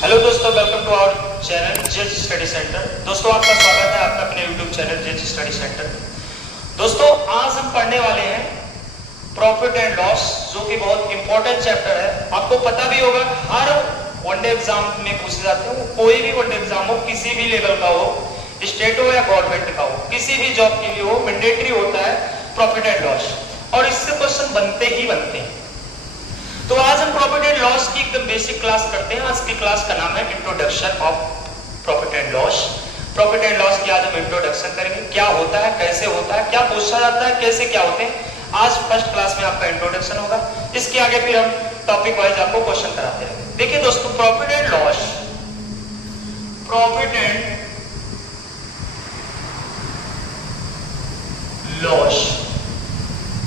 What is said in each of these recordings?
Hello दोस्तों, welcome to our channel Jay's study centre. दोस्तों आपका स्वागत है आपका अपने YouTube channel Jay's study centre. दोस्तों आज हम पढ़ने वाले हैं प्रॉफिट एंड लॉस, जो कि बहुत इंपॉर्टेंट चैप्टर है। आपको पता भी होगा हर वनडे एग्जाम में पूछे जाते हैं, कोई भी वनडे एग्जाम हो, किसी भी लेवल का हो, स्टेट हो या गवर्नमेंट का हो, किसी भी जॉब के लिए हो, मैंडेटरी होता है प्रॉफिट एंड लॉस, और इससे क्वेश्चन बनते ही बनते हैं। तो आज हम प्रॉफिट एंड लॉस की एकदम बेसिक क्लास करते हैं। आज की क्लास का नाम है introduction of profit and loss. Profit and loss की आज हम इंट्रोडक्शन करेंगे, क्या होता है, कैसे होता है, क्या पूछा जाता है, कैसे क्या होते हैं। आज फर्स्ट क्लास में आपका इंट्रोडक्शन होगा, इसके आगे फिर हम टॉपिक वाइज आपको क्वेश्चन कराते रहेंगे। देखिए दोस्तों, profit and loss, profit and loss,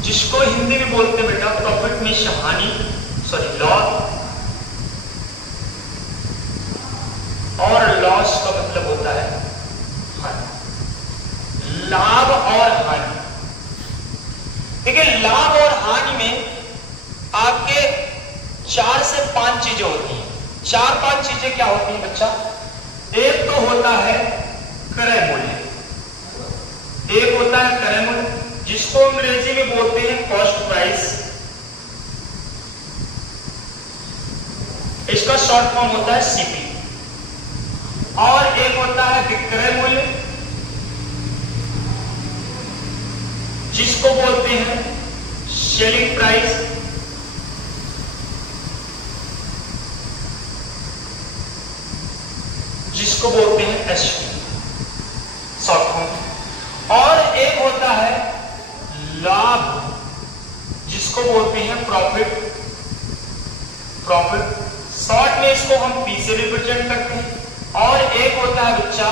जिसको हिंदी में बोलते हैं बेटा प्रॉफिट में हानि, सॉरी लॉस, और लॉस का मतलब होता है हानि, लाभ और हानि। देखिए लाभ और हानि में आपके 4 से 5 चीजें होती हैं। 4-5 चीजें क्या होती हैं बच्चा? एक तो होता है क्रय मूल्य, एक होता है क्रय मूल्य जिसको अंग्रेजी में बोलते हैं कॉस्ट प्राइस, इसका शॉर्ट फॉर्म होता है सीपी। और एक होता है विक्रय मूल्य जिसको बोलते हैं सेलिंग प्राइस, जिसको बोलते हैं एसपी शॉर्ट फॉर्म। और एक होता है लाभ जिसको बोलते हैं प्रॉफिट, प्रॉफिट शॉर्ट में इसको हम पी से रिप्रेजेंट करते हैं। और एक होता है बच्चा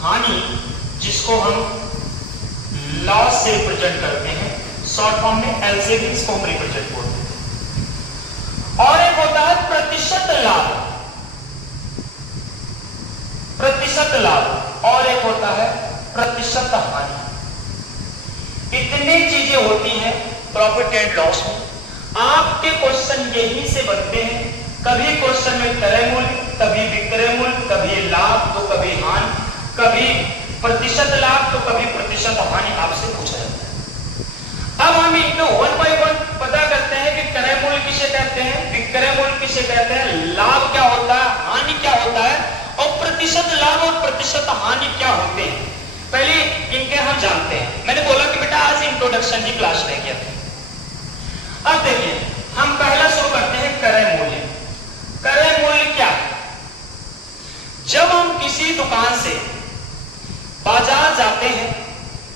हानि जिसको हम लॉस से रिप्रेजेंट करते हैं, शॉर्ट फॉर्म में एल से भी इसको हम रिप्रेजेंट करते हैं। और एक होता है प्रतिशत लाभ, प्रतिशत लाभ, और एक होता है प्रतिशत हानि। इतनी चीजें होती हैं प्रॉफिट एंड लॉस में। आपके क्वेश्चन यही से बनते हैं, कभी क्वेश्चन में क्रय मूल्य, कभी विक्रय मूल्य, कभी लाभ तो कभी हानि, कभी प्रतिशत लाभ तो कभी प्रतिशत हानि आपसे पूछा जाता है। अब हम इनको 1 by 1 पता करते हैं कि क्रय मूल्य किसे कहते हैं, विक्रय मूल्य किसे कहते हैं, लाभ क्या होता है, हानि क्या होता है, और प्रतिशत लाभ और प्रतिशत हानि क्या होते हैं। पहले इनके हम जानते हैं। मैंने बोला कि बेटा आज इंट्रोडक्शन की क्लास रहेगी। अब देखिए हम पहला शुरू करते हैं क्रय मूल्य। क्रय मूल्य क्या है? जब हम किसी दुकान से बाजार जाते हैं,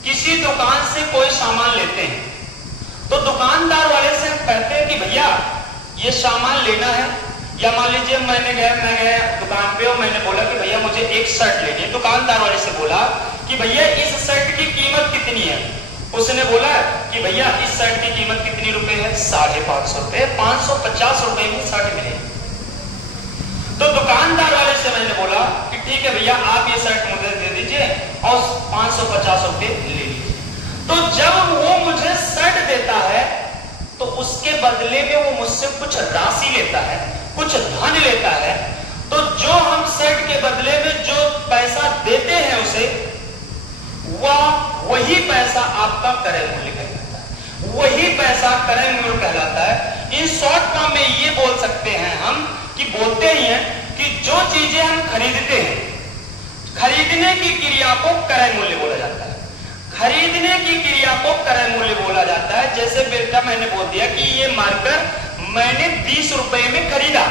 किसी दुकान से कोई सामान लेते हैं, तो दुकानदार वाले से हम कहते हैं कि भैया ये सामान लेना है। या मान लीजिए मैं गया दुकान पे और मैंने बोला कि भैया मुझे एक शर्ट लेनी है। दुकानदार वाले से बोला कि भैया इस शर्ट की कीमत कितनी है? उसने बोला कि भैया इस शर्ट की कीमत कितनी रुपए है? 550 रुपए। 550 रुपए में शर्ट मिलेगी। तो दुकानदार वाले से मैंने बोला कि ठीक है भैया आप ये शर्ट मुझे दे दीजिए और 550 रुपए ले लीजिए। तो जब वो मुझे शर्ट देता है तो उसके बदले में वो मुझसे कुछ राशि लेता है, कुछ धन लेता है। तो जो हम शर्ट के बदले में जो पैसा देते हैं उसे, वही पैसा आपका क्रय मूल्य कहलाता है, वही पैसा क्रय मूल्य कहलाता है। इन शॉर्ट फॉर्म में ये बोल सकते हैं हम कि बोलते ही हैं कि जो चीजें हम खरीदते हैं, खरीदने की क्रिया को क्रय मूल्य बोला जाता है। खरीदने की क्रिया को क्रय मूल्य बोला जाता है। जैसे बेटा मैंने बोल दिया कि ये मार्कर मैंने 20 रुपए में खरीदा,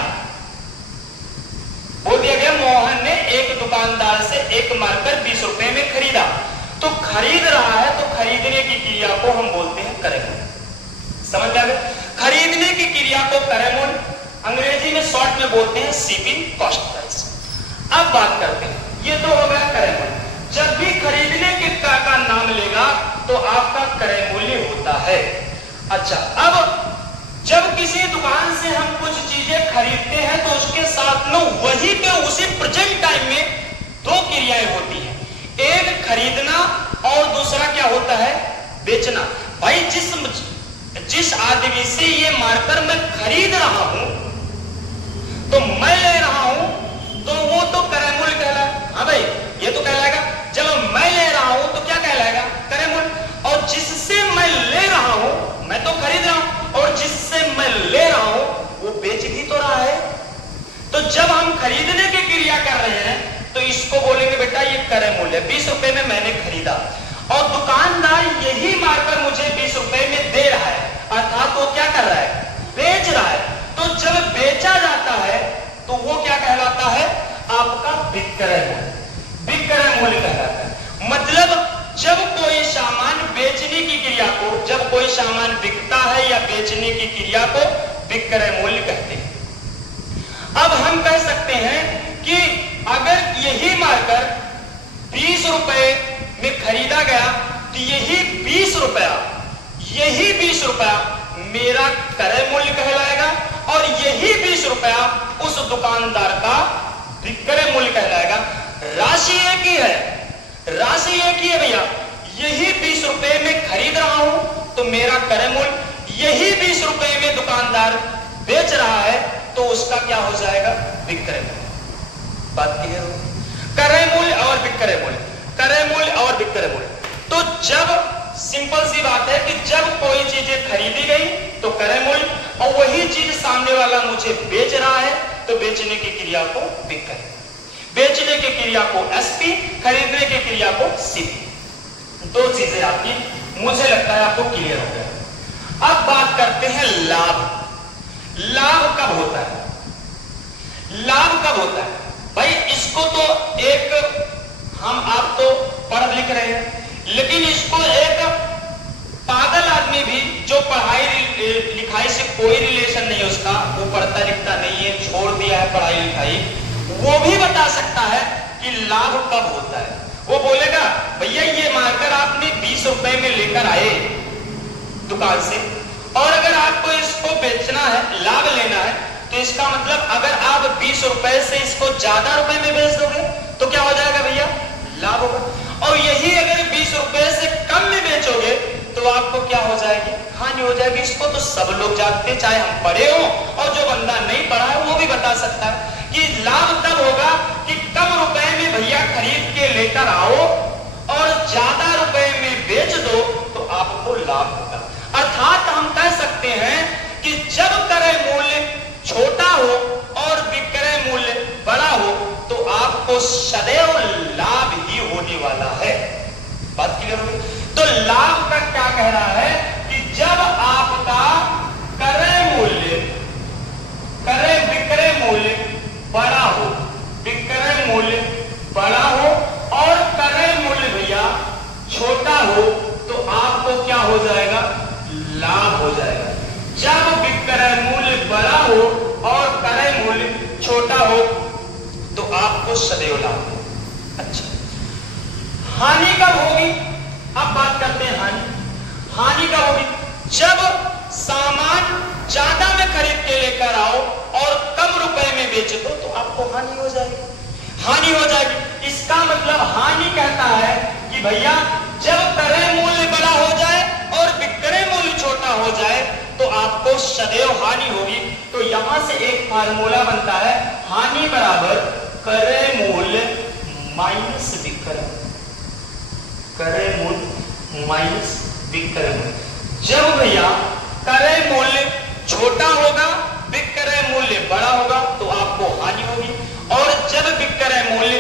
बोल दिया गया मोहन ने एक दुकानदार से एक मार्कर 20 रुपए में खरीदा। तो खरीद रहा है, तो खरीदने की क्रिया को हम बोलते हैं क्रय मूल्य। समझ आ गया? खरीदने की क्रिया को क्रय मूल्य, अंग्रेजी में शॉर्ट में बोलते हैं सीपी, कॉस्ट प्राइस। अब बात करते हैं, ये तो हो गया क्रय मूल्य। जब भी खरीदने के का नाम लेगा तो आपका क्रय मूल्य होता है। अच्छा, अब जब किसी दुकान से हम कुछ चीजें खरीदते हैं तो उसके साथ में वही पे उसी प्रेजेंट टाइम में 2 क्रियाएं होती हैं, एक खरीदना और दूसरा क्या होता है, बेचना। भाई जिस आदमी से ये मार्कर मैं खरीद रहा हूं तो मैं ले रहा हूं ये तो कहलाएगा। जब मैं ले रहा हूं तो क्या कहलाएगा? क्रय मूल्य। और जिससे मैं ले रहा हूं, मैं तो खरीद रहा हूं, और जिससे मैं ले रहा हूं वो बेच भी तो रहा है। तो जब हम खरीदने की क्रिया कर रहे हैं तो इसको बोलेंगे बेटा ये क्रय मूल्य, 20 रुपए में मैंने खरीदा और दुकानदार यही मार्कर मुझे 20 रुपए में दे रहा है, अर्थात वो क्या कर रहा है? बेच रहा है। तो जब बेचा जाता है तो वो क्या कहलाता है? आपका विक्रय मूल्य, विक्रय मूल्य कहलाता है। मतलब जब कोई सामान बेचने की क्रिया को, जब कोई सामान बिकता है या बेचने की क्रिया को विक्रय मूल्य कहते हैं। अब हम कह सकते हैं कि अगर यही मार्कर 20 रुपए में खरीदा गया तो यही 20 रुपया मेरा क्रय मूल्य कहलाएगा और यही 20 रुपया उस दुकानदार का विक्रय मूल्य कहलाएगा। राशि एक ही है, राशि एक ही है भैया। यही 20 रुपए में खरीद रहा हूं तो मेरा क्रय मूल्य, यही 20 रुपए में दुकानदार बेच रहा है तो उसका क्या हो जाएगा? विक्रय मूल्य। बात क्लियर हो? क्रय मूल्य और विक्रय मूल्य, क्रय मूल्य और विक्रय मूल्य। तो जब सिंपल सी बात है कि जब कोई चीजें खरीदी गई तो क्रय मूल्य, और वही चीज सामने वाला मुझे बेच रहा है तो बेचने की क्रिया को विक्रय, बेचने की क्रिया को एसपी, खरीदने की क्रिया को सीपी। दो चीजें आपकी, मुझे लगता है आपको क्लियर हो गया। अब बात करते हैं लाभ। लाभ कब होता है? लाभ कब होता है भाई? इसको तो एक हम आप तो पढ़ लिख रहे हैं, लेकिन इसको एक पागल आदमी भी जो पढ़ाई लिखाई से कोई रिलेशन नहीं उसका, वो पढ़ता लिखता नहीं है, छोड़ दिया है पढ़ाई लिखाई, वो भी बता सकता है कि लाभ कब होता है। वो बोलेगा भैया ये मार्कर आपने 20 रुपए में लेकर आए दुकान से, और अगर आपको इसको बेचना है, लाभ लेना है, तो इसका मतलब अगर आप 20 रुपए से इसको ज्यादा रुपए में बेच दोगे तो क्या हो जाएगा भैया? लाभ होगा। और यही अगर 20 रुपए से कम में बेचोगे तो आपको क्या हो जाएगी? हानि हो जाएगी। इसको तो सब लोग जानते, चाहे हम पढ़े हो और जो बंदा नहीं पढ़ा है वो भी बता सकता है कि लाभ तब होगा कि कम रुपए में भैया खरीद के लेकर आओ और ज्यादा रुपए में बेच दो तो आपको लाभ होगा। अर्थात हम कह सकते हैं कि जब क्रय मूल्य छोटा हो और विक्रय मूल्य बड़ा हो तो आपको सदैव लाभ ही होने वाला है। बात क्लियर हो गई? तो लाभ का क्या कह रहा है कि जब आपका क्रय मूल्य, विक्रय मूल्य बड़ा हो, विक्रय मूल्य बड़ा हो और क्रय मूल्य भैया छोटा हो तो आपको क्या हो जाएगा? लाभ हो जाएगा। जब विक्रय मूल्य बड़ा हो और क्रय मूल्य छोटा हो तो आपको सदैव लाभ हो। अच्छा, हानि कब होगी? अब बात करते हैं हानि। हानि कब होगी? जब सामान ज्यादा में खरीद के लेकर आओ और कम रुपए में बेच दो तो आपको हानि हो जाएगी, हानि हो जाएगी। इसका मतलब हानि कहता है कि भैया जब क्रय मूल्य बड़ा हो जाए और विक्रय मूल्य छोटा हो जाए तो आपको सदैव हानि होगी। तो यहां से एक फार्मूला बनता है, हानि बराबर क्रय मूल्य माइनस विक्रय, क्रय मूल्य माइनस विक्रय मूल्य। जब भैया क्रय मूल्य छोटा होगा, विक्रय मूल्य बड़ा होगा तो आपको हानि होगी, और जब विक्रय मूल्य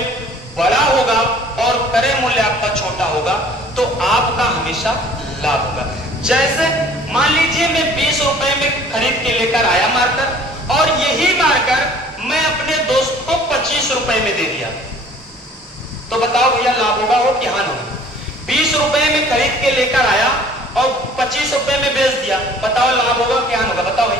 बड़ा होगा और क्रय मूल्य आपका छोटा होगा तो आपका हमेशा लाभ होगा। जैसे मान लीजिए मैं 20 रुपए में खरीद के लेकर आया मार्कर और यही मार्कर मैं अपने दोस्त को 25 रुपए में दे दिया, तो बताओ भैया लाभ होगा हो कि हानि होगी? 20 रुपए में खरीद के लेकर आया और 25 रुपए में बेच दिया, बताओ लाभ होगा क्या होगा? बताओ भाई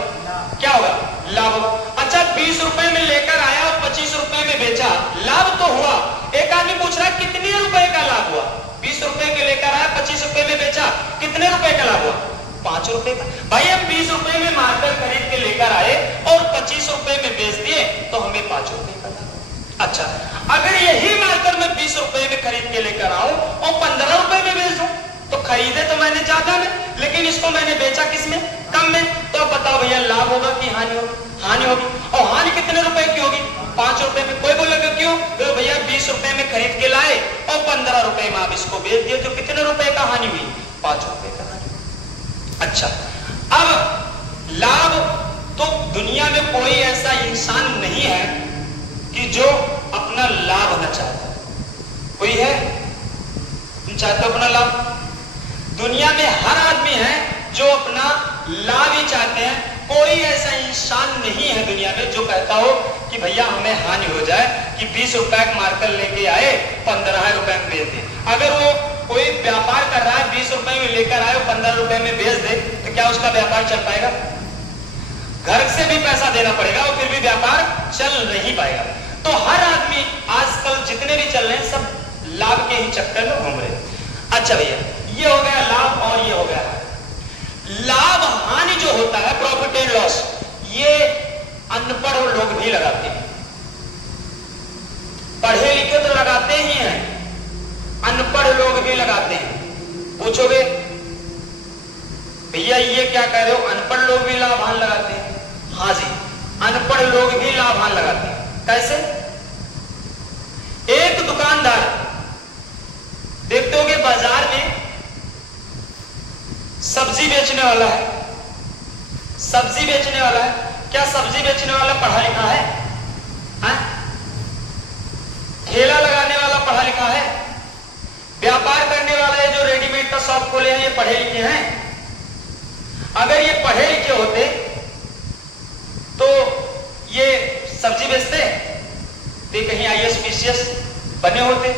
क्या होगा? लाभ होगा। अच्छा 20 रुपए में लेकर आया और 25 रुपए में बेचा, लाभ तो हुआ। एक आदमी पूछ रहा है कितने रुपए का लाभ हुआ? 20 रुपए के लेकर आया, 25 रुपए में बेचा, कितने रुपए का लाभ हुआ? 5 रुपए का। भाई हम 20 रुपए में मार्कर खरीद के लेकर आए और 25 रुपए में बेच दिए तो हमें 5 रुपए का लाभ। अच्छा अगर यही मार्कर मैं 20 रुपए में खरीद के लेकर आऊं और 15 रुपए में बेच दूं तो खरीदे तो मैंने ज्यादा में, लेकिन इसको मैंने बेचा किसमें? कम में। तो अब बताओ भैया लाभ होगा कि हानि होगी? हानि होगी। और हानि कितने रुपए की होगी? 5 रुपए में। कोई बोलेगा क्यों? तो भैया 20 रुपए में खरीद के लाए 15 रुपए में आप इसको बेच दिए तो कितने रुपए का हानि हुई? 5 रुपए का हानि। अच्छा, अब लाभ तो दुनिया में कोई ऐसा इंसान नहीं है कि जो अपना लाभ न चाहता। कोई है? तुम चाहते हो अपना लाभ? दुनिया में हर आदमी है जो अपना लाभ ही चाहते हैं। कोई ऐसा इंसान नहीं है दुनिया में जो कहता हो कि भैया हमें हानि हो जाए कि 20 रुपए का मार्कर लेके आए 15 रुपए में बेच दे। अगर वो कोई व्यापार कर रहा है 20 रुपए में लेकर आए 15 रुपए में बेच दे तो क्या उसका व्यापार चल पाएगा? घर से भी पैसा देना पड़ेगा और फिर भी व्यापार चल नहीं पाएगा। तो हर आदमी आजकल जितने भी चल रहे हैं सब लाभ के ही चक्कर में घूम रहे हैं। अच्छा भैया, ये हो गया लाभ और ये हो गया लाभ। हानि जो होता है प्रॉफिट एंड लॉस, ये अनपढ़ लोग भी लगाते हैं। पढ़े लिखे तो लगाते ही हैं, अनपढ़ लोग भी लगाते हैं। पूछोगे भैया ये क्या कह रहे हो, अनपढ़ लोग भी लाभ हानि लगाते हैं? हाँ जी, अनपढ़ लोग भी लाभ हानि लगाते हैं। कैसे? एक दुकानदार देखते हो कि बाजार में सब्जी बेचने वाला है, सब्जी बेचने वाला है। क्या सब्जी बेचने वाला पढ़ा लिखा है? हाँ? ठेला लगाने वाला पढ़ा लिखा है? व्यापार करने वाला है जो रेडीमेड का शॉप खोले हैं ये पढ़े लिखे हैं? अगर ये पढ़े लिखे होते तो ये सब्जी बेचते तो कहीं IAS PCS बने होते,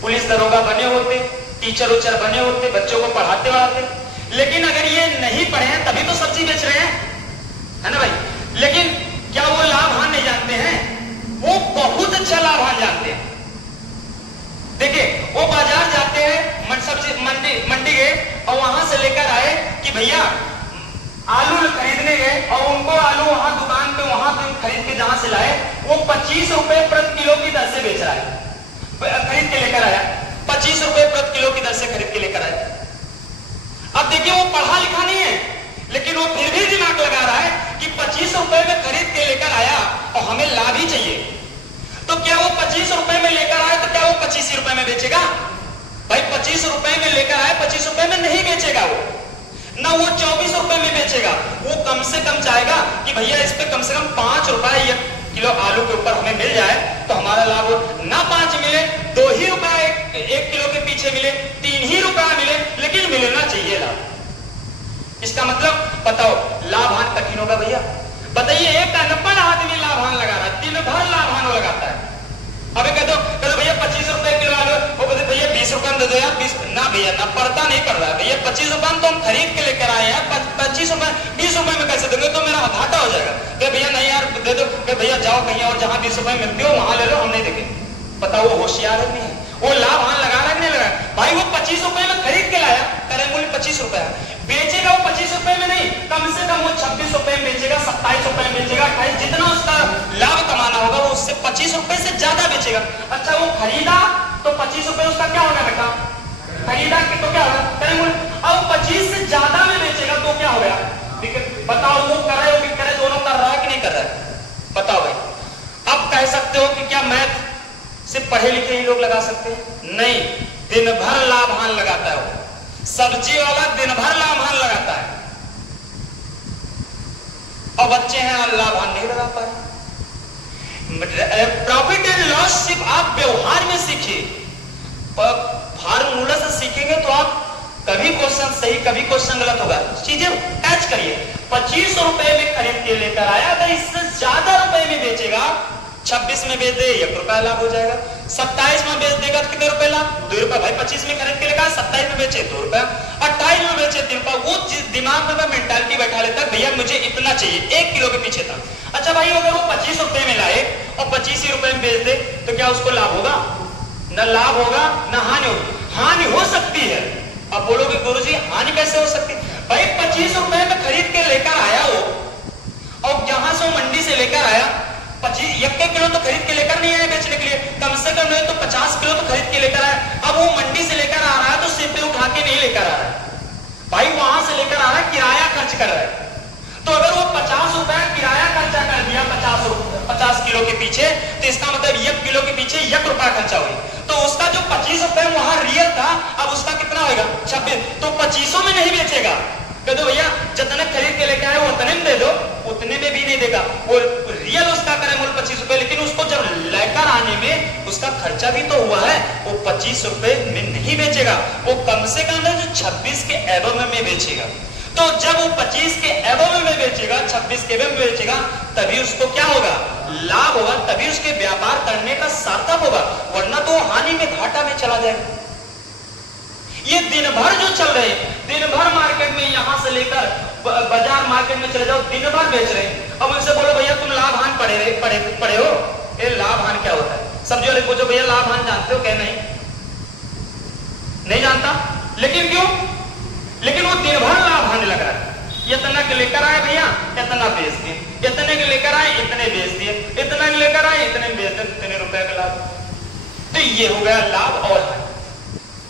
पुलिस दरोगा बने होते, टीचर उचर बने होते, बच्चों को पढ़ाते बढ़ाते। लेकिन अगर ये नहीं पढ़े हैं तभी तो सब्जी बेच रहे हैं, है ना भाई? लेकिन क्या वो लाभ हानि नहीं जानते हैं? वो बहुत अच्छा लाभ हानि जानते हैं। देखिए वो बाजार जाते हैं, सब्जी मंडी गए और वहां से लेकर आए कि भैया आलू खरीदने गए और उनको आलू वहां दुकान पे वहां पे खरीद के जहां से लाए वो 25 रुपए प्रति किलो की दर से बेच रहा है। खरीद के लेकर आया 25 रुपए प्रति किलो की दर से खरीद के लेकर आया। अब देखिए वो पढ़ा लिखा नहीं है लेकिन वो फिर भी दिमाग लगा रहा है कि 25 रुपए में खरीद के लेकर आया और हमें लाभ ही चाहिए। तो क्या वो 25 रुपए में लेकर आया तो क्या वो 25 रुपए में बेचेगा? भाई 25 रुपए में लेकर आया 25 रुपए में नहीं बेचेगा वो, ना वो 24 रुपए में बेचेगा। वो कम से कम चाहेगा कि भैया इस पे कम से कम 5 रुपए एक किलो आलू के ऊपर हमें मिल जाए तो हमारा लाभ हो। ना 5 मिले, 2 ही रुपए एक किलो के पीछे मिले, 3 ही रुपया मिले, लेकिन मिलना चाहिए लाभ। इसका मतलब बताओ लाभ हानि कठिन होगा भैया? बताइए एक अनपढ़ आदमी लाभ हानि लगा रहा है, दिन भर लाभ हानि लगाता है। अबे कह दो भैया 25 रुपए किलो आलू, वो बोलते भैया 20 रुपए में दे दो यार। 20 ना भैया, ना पड़ता नहीं पड़ रहा है भैया, 25 रुपए में तो हम खरीद के लेकर आए हैं, 25 रुपए 20 रुपए में कैसे देंगे? तो मेरा घाटा हो जाएगा। क्या भैया नहीं यार दे दो, क्या भैया जाओ कहीं और जहां 20 रुपए मिलती हो वहां ले लो, हम नहीं देंगे। बताओ वो होशियार है नहीं है? वो लाभ हानि लगा रहा है कि नहीं लगा? भाई वो 25 रुपए में खरीद के लाया, करे मूल्य 25 रुपए बेचेगा वो 25 रुपए में नहीं, कम से कम वो 26 रुपए में बेचेगा, 27 रुपए में बेचेगा, 28। जितना उसका लाभ कमाना होगा वो उससे 25 रुपए से ज्यादा बेचेगा। अच्छा वो खरीदा तो 25 रुपए उसका क्या होगा बेटा? खरीदा कि तो क्या होगा? करे मूल्य। अब 25 से ज्यादा में बेचेगा तो क्या हो गया? बताओ वो कर रहे हो कि करे, दोनों कर रहा है कि नहीं कर रहा है? बताओ भाई। अब कह सकते हो कि क्या मैथ सिर्फ पढ़े लिखे ही लोग लगा सकते हैं? नहीं, दिन भर लाभ हानि लगाता है वो। सब्जी वाला दिन भर लाभ हानि लगाता है और बच्चे हैं और लाभ हानि नहीं लगा पाए। प्रॉफिट एंड लॉस सिर्फ आप व्यवहार में सीखिए, फार्मूला से सीखेंगे तो आप कभी क्वेश्चन सही कभी क्वेश्चन गलत होगा। चीजें टच करिए। 25 रुपए में खरीद के लेकर आया, अगर इससे ज्यादा रुपए में बेचेगा, 26 में बेच दे 1 रुपया लाभ हो जाएगा, 27 में बेच देगा तो कितने रुपए लाभ? 2 रुपए। भाई 25 में खरीद के लेकर 27 में बेचे 2 रुपया, 28 में बेचे 3 रुपया। वो दिमाग में मेंटालिटी बैठा लेता है भैया मुझे इतना चाहिए, 1 किलो के पीछे था। अच्छा भाई अगर वो 25 रुपए में लाए और 25 ही रुपए में बेच दे तो क्या उसको लाभ होगा? न लाभ होगा न हानि होगी। हानि हो सकती है। अब बोलोगे गुरुजी हानि कैसे हो सकती है? भाई 25 रुपए में खरीद के लेकर आया वो और जहां से वो मंडी से लेकर आया 1 किलो तो खरीद के लेकर नहीं आया बेचने के लिए, कम से कम नहीं तो 50 किलो तो खरीद के लेकर आया। अब वो मंडी से लेकर आ रहा है तो सिर पे उठा के नहीं लेकर आ रहा है भाई, वहां से लेकर आ रहा है, किराया खर्च कर रहा है। तो अगर वो 50 रुपए किराया खर्चा कर दिया, 50 50 किलो के पीछे, तो इसका मतलब 1 किलो के पीछे 1 रुपया खर्चा हुई। तो उसका जो 25 रुपए वहां रियल था, अब उसका कितना होगा 26, तो 2500 में नहीं बेचेगा। कह दो भैया जितने खरीद के लेके आए वो उतने में दे दो, उतने में भी नहीं देगा। वो रियल उसका करे मूल्य 25 रुपए, लेकिन उसको जब लेकर आने में उसका खर्चा भी तो हुआ है, वो 25 रुपए में नहीं बेचेगा, वो कम से कम जो 26 के एवं में बेचेगा। तो जब वो 25 के एवं में बेचेगा, 26 के एवं में बेचेगा, तभी उसको क्या होगा, लाभ होगा, तभी उसके व्यापार करने का सार्थक होगा, वरना तो हानि में घाटा में चला जाएगा। ये दिन भर जो चल रहे, दिन भर मार्केट में यहां से लेकर बाजार मार्केट में चले जाओ, दिन भर बेच रहे। अब उनसे बोलो भैया तुम लाभ हानि पढ़े हो, ये लाभ हानि क्या होता है? सब्जी वाले पूछो भैया लाभ हानि जानते हो? क्या नहीं जानता। लेकिन क्यों? लेकिन वो दिन भर लाभ हानि लगा है। इतना के लेकर आए भैया, इतना बेच दिए, इतने के लेकर आए, इतने बेच दिए, इतना के लेकर आए, इतने बेच दिए, इतने रुपए का लाभ। तो ये हो गया लाभ और हानि।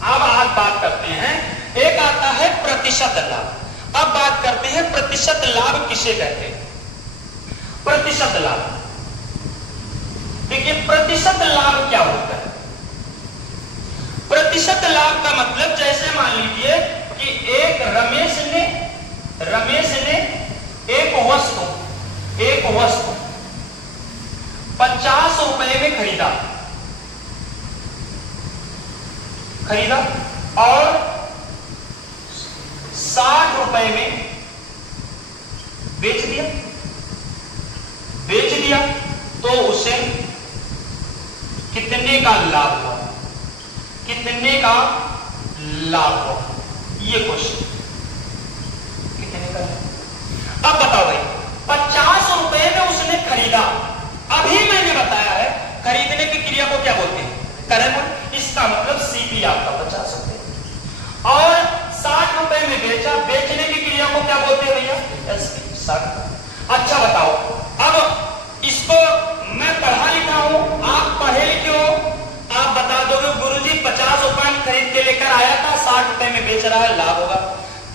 अब आज बात करते हैं, एक आता है प्रतिशत लाभ। अब बात करते हैं प्रतिशत लाभ किसे कहते हैं? प्रतिशत लाभ, देखिए प्रतिशत लाभ क्या होता है? प्रतिशत लाभ का मतलब जैसे मान लीजिए कि एक रमेश ने एक वस्तु 50 रुपए में खरीदा और 60 रुपए में बेच दिया, तो उसे कितने का लाभ हुआ? कितने का लाभ हुआ? ये क्वेश्चन कितने का? अब बताओ भाई, 50 रुपए में उसने खरीदा। अभी मैंने बताया है खरीदने की क्रिया को क्या बोलते हैं? क्रय मूल्य। इसका मतलब सीपी आपका 50 रुपए और 60 रुपए में बेचा, बेचने की क्रिया को क्या बोलते हैं भैया? एसपी 60। अच्छा बताओ, अब इसको मैं पढ़ा लिखा हूं, आप पढ़े लिखे हो, आप बता दोगे गुरुजी 50 रुपए में खरीद के लेकर आया था, 60 रुपए में बेच रहा है, लाभ होगा।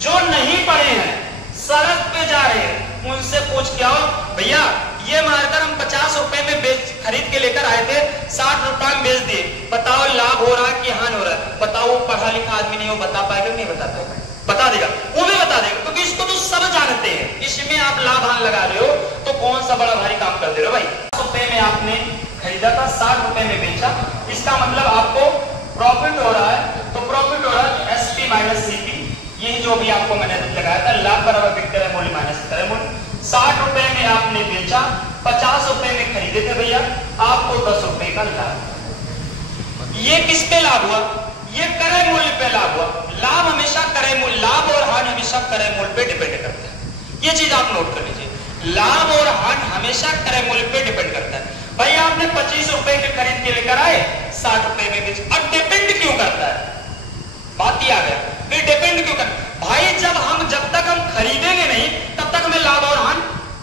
जो नहीं पढ़े हैं, सड़क पे जा रहे हैं, उनसे पूछ के आओ भैया ये मारकर हम 50 रुपए में खरीद के लेकर आए थे, 60 रुपए में बेच दिए, बताओ लाभ हो रहा है कि हानि हो रहा है? बताओ, वो पढ़ा लिखा आदमी नहीं हो, बता पाएगा? नहीं बता पाएगा? बता देगा, वो भी बता देगा, क्योंकि इसको तो सब जानते हैं। इसमें आप लाभ हानि लगा रहे हो तो कौन सा बड़ा भारी काम कर दे रहे हो भाई? 50 रुपए में आपने खरीदा था, 60 रुपए में बेचा, इसका मतलब आपको प्रॉफिट हो रहा है। तो प्रॉफिट हो रहा है एसपी माइनस सीपी, ये जो भी आपको मैंने लगाया था, लाभ बराबर विक्रय मूल्य माइनस क्रय मूल्य। 60 रुपए में आपने बेचा, 50 रुपए में खरीदे थे भैया, आपको 10 रुपए का लाभ। ये किस पे लाभ हुआ? ये क्रय मूल्य पे लाभ हुआ। लाभ हमेशा क्रय मूल्य, लाभ और हानि हमेशा क्रय मूल्य पे डिपेंड करता है। ये चीज आप नोट कर लीजिए, लाभ और हानि हमेशा क्रय मूल्य पे डिपेंड करता है। भाई आपने 25 रुपए के खरीद के लेकर आए, 60 रुपए में बेचे। अब डिपेंड क्यों करता है? बात ही आ गया, फिर डिपेंड क्यों करता? भाई जब तक हम खरीदेंगे नहीं तब तक हमें लाभ और हानि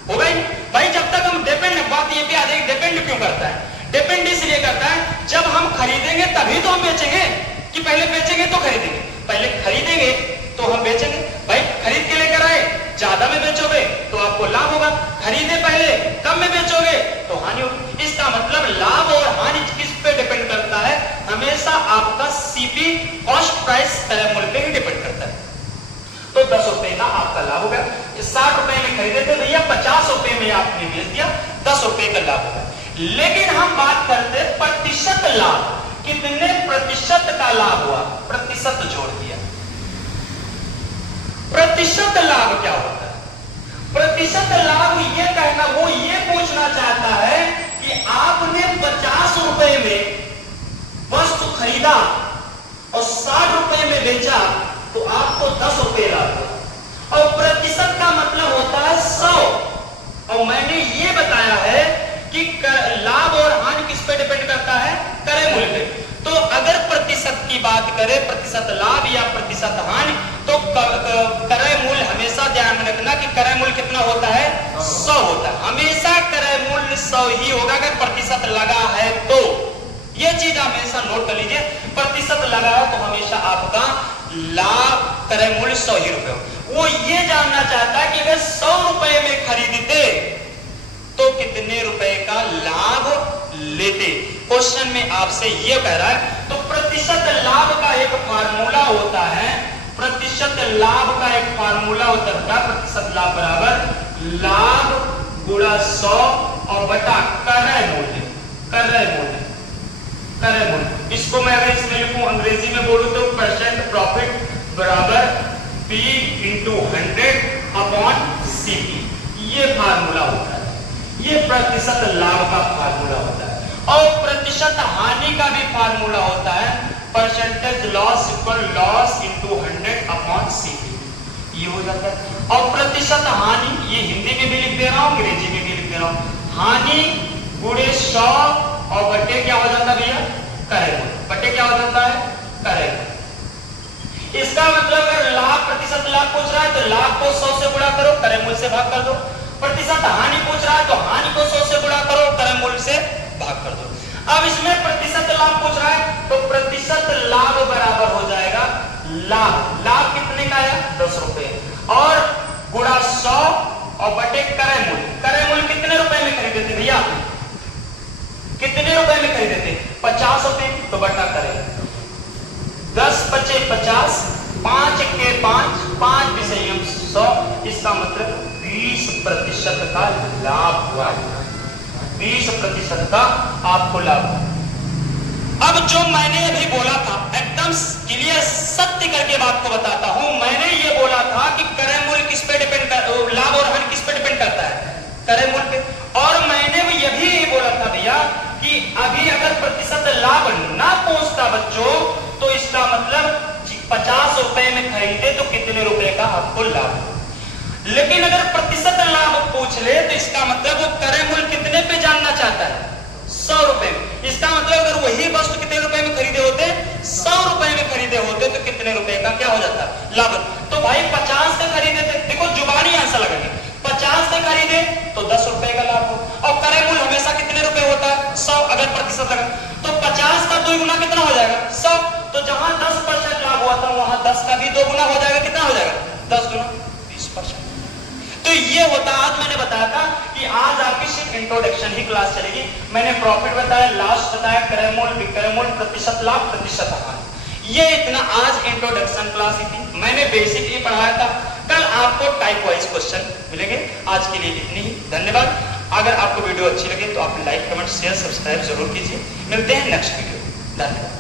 होगा ही। भाई जब तक हम डिपेंड, बात ये भी आ जाएगी डिपेंड क्यों करता है? डिपेंड इसलिए करता है जब हम खरीदेंगे तभी तो हम बेचेंगे, कि पहले बेचेंगे तो खरीदेंगे? पहले खरीदेंगे तो हम बेचेंगे। भाई खरीद के लेकर आए, ज्यादा में बेचोगे तो आपको लाभ होगा, खरीदे पहले कम में बेचोगे तो हानि होगी। इसका मतलब लाभ और हानि किस पे डिपेंड करता है? हमेशा आपका सीपी कॉस्ट प्राइस क्रय मूल्य पे ही डिपेंड करता है। तो 10 रुपए का आपका लाभ होगा। 60 रुपए में खरीदे थे भैया, 50 रुपए में आपने बेच दिया, 10 रुपए का लाभ होगा। लेकिन हम बात करते प्रतिशत लाभ, कितने प्रतिशत का लाभ हुआ? प्रतिशत जोड़ दिया। प्रतिशत लाभ क्या होता है? प्रतिशत लाभ ये कहना, वो ये पूछना चाहता है कि आपने 50 रुपए में वस्तु खरीदा और 60 रुपए में बेचा, तो आपको 10 रुपए लाभ हुआ। और प्रतिशत का मतलब होता है 100। और मैंने ये बताया है कि लाभ और हानि किस पे डिपेंड करता है? क्रय मूल्य पे। तो अगर प्रतिशत की बात करें, प्रतिशत लाभ या प्रतिशत हानि, तो क्रय मूल्य हमेशा ध्यान में रखना कि क्रय मूल्य कितना होता है? 100 होता है। हमेशा क्रय मूल्य 100 ही होगा अगर प्रतिशत लगा है तो। ये चीज हमेशा नोट कर लीजिए, प्रतिशत लगा है तो हमेशा आपका लाभ क्रय मूल्य 100 ही रुपए हो। वो ये जानना चाहता है कि अगर 100 रुपए में खरीदते तो कितने रुपए का लाभ लेते। क्वेश्चन में आपसे ये कह रहा है। तो प्रतिशत लाभ का एक फार्मूला होता है, प्रतिशत लाभ का एक फार्मूला होता है, प्रतिशत लाभ बराबर लाभ गुणा 100 और बटा क्रय मूल्य, क्रय मूल्य, क्रय मूल्य। इसको मैं अगर इसमें लिखूं, अंग्रेजी में बोलूं तो परसेंट प्रॉफिट बराबर P इंटू 100 अपॉन CP। ये फार्मूला होता है, ये प्रतिशत लाभ का फार्मूला होता है। और प्रतिशत हानि का भी फार्मूला होता है, percentage loss equal loss into 100 upon CP। ये हो जाता है। और प्रतिशत हानि, ये हिंदी में भी लिख दे रहा हूं, अंग्रेजी में भी लिख दे रहा हूं। हानि गुणे 100 और बटे क्या हो जाता है भैया, क्रय मूल्य, बटे क्या हो जाता है, क्रय मूल्य। इसका मतलब अगर लाभ, प्रतिशत लाभ पूछ रहा है तो लाभ को 100 से गुणा करो, क्रय मूल्य से भाग कर दो। प्रतिशत हानि पूछ रहा है तो हानि को 100 से गुणा करो, क्रय मूल्य से भाग कर दो। अब इसमें प्रतिशत लाभ पूछ रहा है तो प्रतिशत लाभ बराबर हो जाएगा लाभ, लाभ कितने का है 10 रुपए, और गुणा 100 और बटे क्रय मूल्य। क्रय मूल्य कितने रुपए में खरीदे थे भैया, कितने रुपए में खरीदे थे, 50 रुपए, तो बटा करें 10 बचे 50, 5 के 5, 5 विषय 100, इसका मतलब 20% का लाभ हुआ, 20% का आपको लाभ। अब जो मैंने अभी बोला था एकदम क्लियर सत्य करके बात को बताता हूं। मैंने ये बोला था कि क्रय मूल्य किस पे डिपेंड कर, लाभ और हानि किस पे डिपेंड करता है, क्रय मूल्य पे। और मैंने ये भी बोला था भैया कि अभी अगर प्रतिशत लाभ ना पहुंचता बच्चों तो इसका मतलब 50 रुपए में खरीदे तो कितने रुपए का आपको लाभ। लेकिन अगर प्रतिशत लाभ पूछ ले तो इसका मतलब वो क्रय मूल्य कितने पे जानना चाहता है, 100 रुपए में। इसका मतलब अगर वही वस्तु कितने रुपए में खरीदे होते, 100 रुपए में खरीदे होते तो कितने रुपए का क्या हो जाता, लाभ। तो भाई 50 से खरीदे थे, देखो जुबानी आंसर लगेंगे, 50 से खरीदे तो 10 रुपए का लाभ हो। और क्रय मूल्य हमेशा कितने रुपए होता है, 100। अगर प्रतिशत लगा तो 50 का 2 गुना कितना हो जाएगा, 100। तो जहां 10% लाभ हुआ था वहां 10 का भी 2 गुना हो जाएगा, कितना हो जाएगा, 10 गुना 20%। तो ये होता, आज मैंने बताया था कि आज आपकी सिर्फ इंट्रोडक्शन ही क्लास चलेगी। मैंने प्रॉफिट बताया, लॉस बताया, क्रय मूल्य, विक्रय मूल्य, प्रतिशत लाभ, प्रतिशत हानि, ये इतना आज इंट्रोडक्शन क्लास ही थी। मैंने बेसिक ही पढ़ाया था। कल आपको टाइप वाइज क्वेश्चन मिलेंगे। आज के लिए इतनी ही, धन्यवाद। अगर आपको वीडियो अच्छी लगे तो आप लाइक, कमेंट, शेयर, सब्सक्राइब जरूर कीजिए। मिलते हैं नेक्स्ट वीडियो, धन्यवाद।